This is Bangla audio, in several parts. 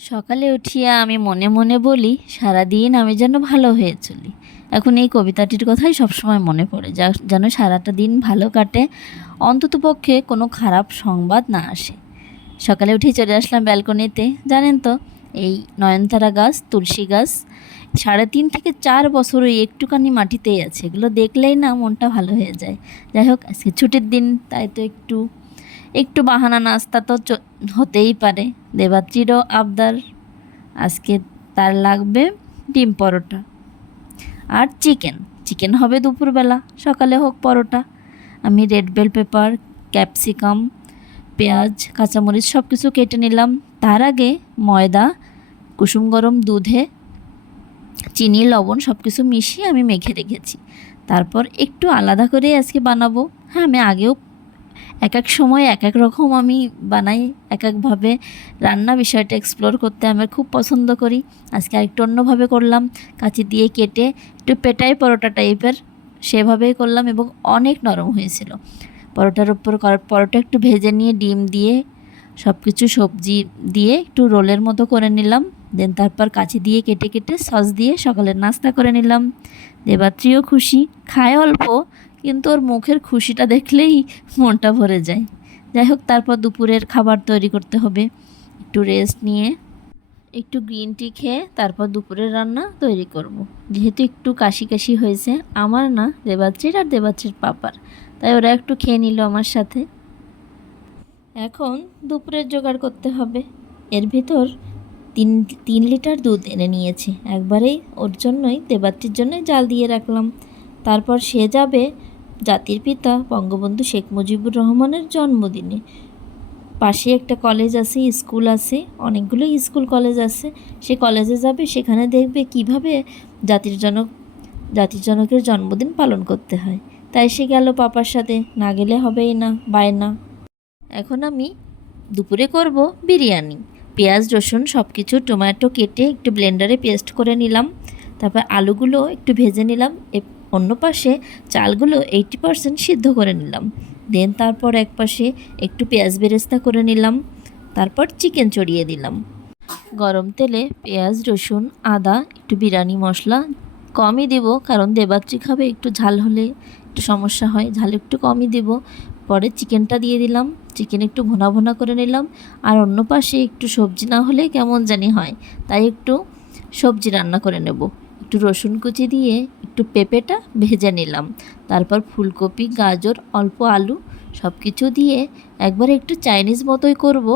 সকালে উঠিয়া আমি মনে মনে বলি, সারাদিন আমি যেন ভালো হয়ে চলি। এখন এই কবিতাটির কথাই সবসময় মনে পড়ে, যেন সারাটা দিন ভালো কাটে, অন্ততপক্ষে কোনো খারাপ সংবাদ না আসে। সকালে উঠেই চলে আসলাম ব্যালকনিতে। জানেন তো, এই নয়নতারা গাছ, তুলসী গাছ 3.5 থেকে 4 বছর ওই একটুখানি মাটিতেই আছে। এগুলো দেখলেই না মনটা ভালো হয়ে যায়। যাই হোক, আজকে ছুটির দিন, তাই তো একটু একটু বাহানা নাস্তা তো হতেই পারে। দেবাত্রীরও আবদার, আজকে তার লাগবে ডিম পরোটা আর চিকেন। চিকেন হবে দুপুরবেলা, সকালে হোক পরোটা। আমি রেড বেল পেপার, ক্যাপসিকাম, পেঁয়াজ, কাঁচামরিচ সব কিছু কেটে নিলাম। তার আগে ময়দা, কুসুম গরম দুধে চিনি, লবণ সব কিছু মিশিয়ে আমি মেখে রেখেছি। তারপর একটু আলাদা করে আজকে বানাবো। হ্যাঁ, আমি আগেও এক এক সময় এক এক রকম আমি বানাই, এক একভাবে রান্না বিষয়টা এক্সপ্লোর করতে আমি খুব পছন্দ করি। আজকে আরেকটু অন্যভাবে করলাম, কাঁচি দিয়ে কেটে একটু পেটাই পরোটা টাইপের সেভাবেই করলাম এবং অনেক নরম হয়েছিল। পরোটার উপর পরোটা একটু ভেজে নিয়ে ডিম দিয়ে সব কিছু সবজি দিয়ে একটু রোলের মতো করে নিলাম। দেন তারপর কাঁচি দিয়ে কেটে কেটে সস দিয়ে সকালের নাস্তা করে নিলাম। দেবাত্রীও খুশি, খায় অল্প, কিন্তু ওর মুখের খুশিটা দেখলেই মনটা ভরে যায়। যাই হোক, তারপর দুপুরের খাবার তৈরি করতে হবে। একটু রেস্ট নিয়ে একটু গ্রিন টি খেয়ে তারপর দুপুরের রান্না তৈরি করব। যেহেতু একটু কাশি কাশি হয়েছে, আমার না, দেবাত্রীর আর দেবাত্রীর পাপার, তাই ওরা একটু খেয়ে নিল আমার সাথে। এখন দুপুরের জোগাড় করতে হবে। এর ভিতর 3 লিটার দুধ এনে নিয়েছি একবারেই, ওর জন্যই, দেবাত্রীর জন্যই জাল দিয়ে রাখলাম। তারপর সে যাবে জাতির পিতা বঙ্গবন্ধু শেখ মুজিবুর রহমানের জন্মদিনে। পাশে একটা কলেজ আছে, স্কুল আছে, অনেকগুলো স্কুল কলেজ আছে। সে কলেজে যাবে, সেখানে দেখবে কিভাবে জাতির জনকের জন্মদিন পালন করতে হয়। তাই সে গেল পাপার সাথে, না গেলে হবেই না, বায়না। এখন আমি দুপুরে করব বিরিয়ানি। পেঁয়াজ, রসুন সব কিছু, টমেটো কেটে একটু ব্লেন্ডারে পেস্ট করে নিলাম। তারপর আলুগুলো একটু ভেজে নিলাম। অন্য পাশে চালগুলো 80% সিদ্ধ করে নিলাম। দেন তারপর এক পাশে একটু পেঁয়াজ বেরেস্তা করে নিলাম। তারপর চিকেন চড়িয়ে দিলাম। গরম তেলে পেঁয়াজ, রসুন, আদা, একটু বিরিয়ানি মশলা কমই দেব, কারণ দেবাত্রী খাবে, একটু ঝাল হলে একটু সমস্যা হয়, ঝাল একটু কমই দেব। পরে চিকেনটা দিয়ে দিলাম, চিকেন একটু ভোনা ভোনা করে নিলাম। আর অন্য পাশে একটু সবজি না হলে কেমন জানি হয়, তাই একটু সবজি রান্না করে নেব। একটু রসুন কুচি দিয়ে একটু পেঁপেটা ভেজে নিলাম। তারপর ফুলকপি, গাজর, অল্প আলু সব কিছু দিয়ে একবারে একটু চাইনিজ মতোই করব,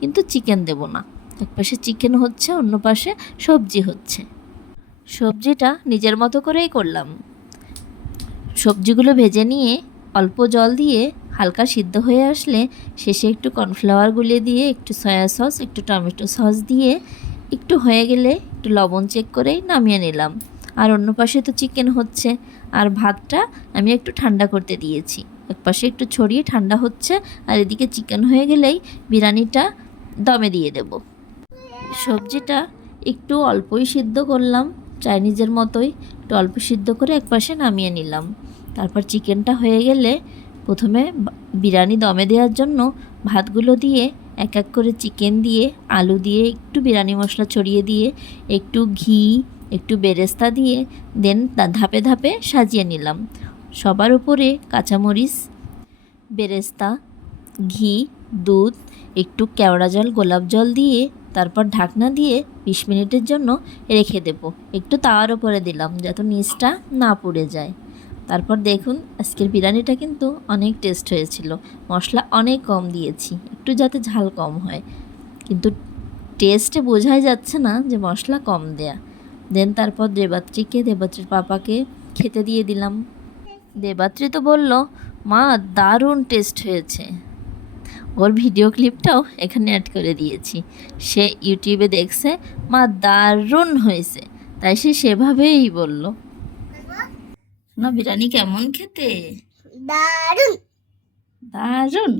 কিন্তু চিকেন দেব না। এক পাশে চিকেন হচ্ছে, অন্য পাশে সবজি হচ্ছে। সবজিটা নিজের মতো করেই করলাম। সবজিগুলো ভেজে নিয়ে অল্প জল দিয়ে হালকা সিদ্ধ হয়ে আসলে শেষে একটু কর্নফ্লাওয়ার গুলিয়ে দিয়ে একটু সয়া সস, একটু টমেটো সস দিয়ে একটু হয়ে গেলে একটু লবণ চেক করেই নামিয়ে নিলাম। আর অন্য পাশে তো চিকেন হচ্ছে, আর ভাতটা আমি একটু ঠান্ডা করতে দিয়েছি। এক পাশে একটু ছড়িয়ে ঠান্ডা হচ্ছে, আর এদিকে চিকেন হয়ে গেলেই বিরিয়ানিটা দমে দিয়ে দেব। সবজিটা একটু অল্পই সিদ্ধ করলাম, চাইনিজের মতোই একটু অল্প সিদ্ধ করে একপাশে নামিয়ে নিলাম। তারপর চিকেনটা হয়ে গেলে প্রথমে বিরিয়ানি দমে দেওয়ার জন্য ভাতগুলো দিয়ে এক এক করে চিকেন দিয়ে, আলু দিয়ে, একটু বিরিয়ানি মশলা ছড়িয়ে দিয়ে, একটু ঘি, একটু বেরেস্তা দিয়ে দেন ধাপে ধাপে সাজিয়ে নিলাম। সবার উপরে কাঁচামরিচ, বেরেস্তা, ঘি, দুধ, একটু কেওড়া জল, গোলাপ জল দিয়ে তারপর ঢাকনা দিয়ে 20 মিনিটের জন্য রেখে দেব। একটু তাওয়ার উপরে দিলাম যাতে নিচটা না পুড়ে যায়। তারপর দেখুন, আজকের বিরিয়ানিটা কিন্তু অনেক টেস্ট হয়েছিল। মশলা অনেক কম দিয়েছি, একটু যাতে ঝাল কম হয়, কিন্তু টেস্টে বোঝাই যাচ্ছে না যে মশলা কম দেয়া। দেন তারপর দেবাত্রীর পাপাকে খেতে দিয়ে দিলাম। দেবাত্রী তো বলল, মা দারুণ টেস্ট হয়েছে। ওর ভিডিও ক্লিপটাও এখানে অ্যাড করে দিয়েছি। সে ইউটিউবে দেখছে, মা দারুণ হয়েছে, তাই সে সেভাবেই বলল। না, বিরিয়ানি কেমন খেতে? দারুণ। দারুণ।